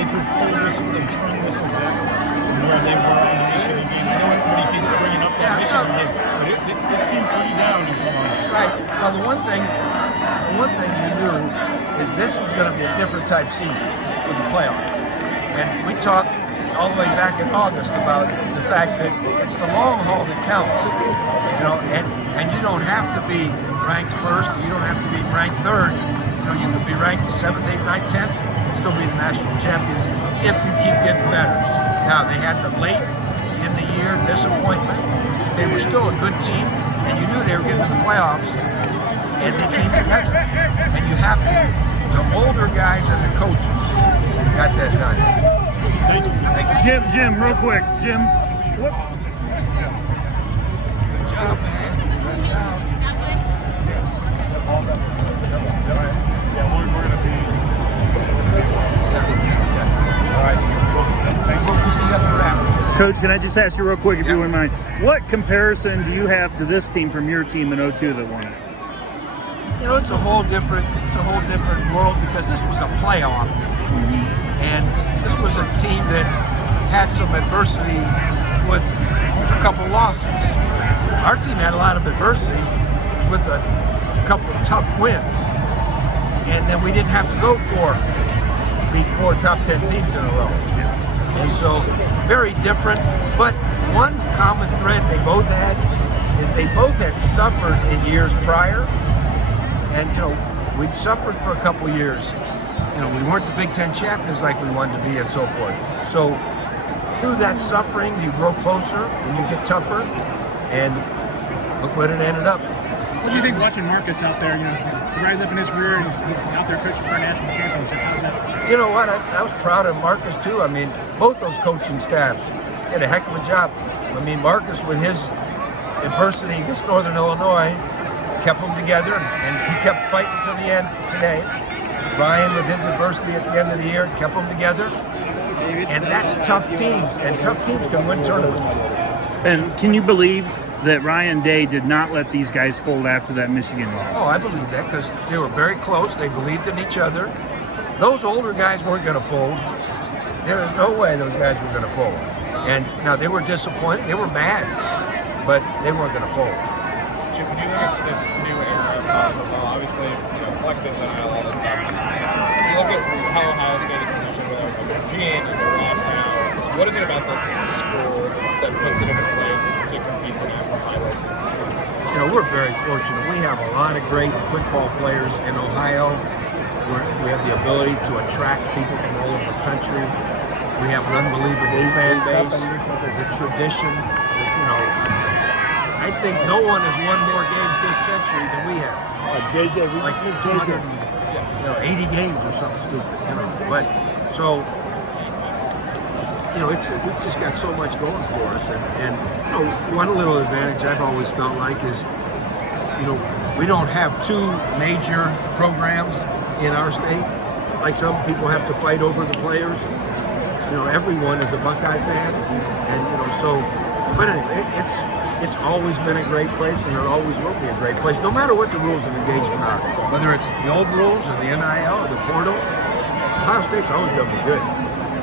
they could pull this and turn this a bit from where they were in the Michigan game? I know everybody keeps bringing up that Michigan game, but it seemed pretty down to come on. Right. Well, the one thing you knew is this was going to be a different type season with the playoffs. And we talked all the way back in August about the fact that it's the long haul that counts. You know, and you don't have to be ranked first, you don't have to be ranked third. You know, you could be ranked 7th, 8th, 9th, 10th, and still be the national champions if you keep getting better. Now, they had the late in the year disappointment. They were still a good team, and you knew they were getting to the playoffs, and they came together. And you have to, the older guys and the coaches got that done. Jim, real quick. Jim, what? Good job, man. Yeah, we're going to be. All right. We'll see you at the wrap. Coach, can I just ask you real quick, if you wouldn't mind, what comparison do you have to this team from your team in 02 that won it? You know, it's a whole different world because this was a playoff, and this was a team that had some adversity with a couple losses. Our team had a lot of adversity with a couple of tough wins, and then we didn't have to go beat four top 10 teams in a row. And so, very different, but one common thread they both had is they both had suffered in years prior. And, you know, we'd suffered for a couple years. You know, we weren't the Big Ten champions like we wanted to be and so forth. So through that suffering, you grow closer and you get tougher. And look what it ended up. What do you think watching Marcus out there, you know, rise up in his career and he's out there coaching for a national championship? How's that? You know what, I was proud of Marcus too. I mean, both those coaching staffs did a heck of a job. I mean, Marcus with his adversity against Northern Illinois, kept them together, and he kept fighting to the end today. Ryan, with his adversity at the end of the year, kept them together. And that's tough teams, and tough teams can win tournaments. And can you believe that Ryan Day did not let these guys fold after that Michigan loss? Oh, I believe that because they were very close. They believed in each other. Those older guys weren't going to fold. There was no way those guys were going to fold. And now they were disappointed. They were mad, but they weren't going to fold. When you look at this new era of football, obviously, you know, collectives and all this stuff. You look at how Ohio State is positioned with their gene and their loss now. What is it about this school that puts it in a place to compete for national titles? You know, we're very fortunate. We have a lot of great football players in Ohio. We have the ability to attract people from all over the country. We have an unbelievable fan base, the tradition, you know. I think no one has won more games this century than we have. Like 80 games or something stupid, you know. But so, you know, we've just got so much going for us, and you know, one little advantage I've always felt like is, you know, we don't have two major programs in our state. Like some people have to fight over the players. You know, everyone is a Buckeye fan, and you know, so. But anyway, it's always been a great place, and it always will be a great place, no matter what the rules of engagement are. Whether it's the old rules or the NIL or the portal, Ohio State's always going to be good.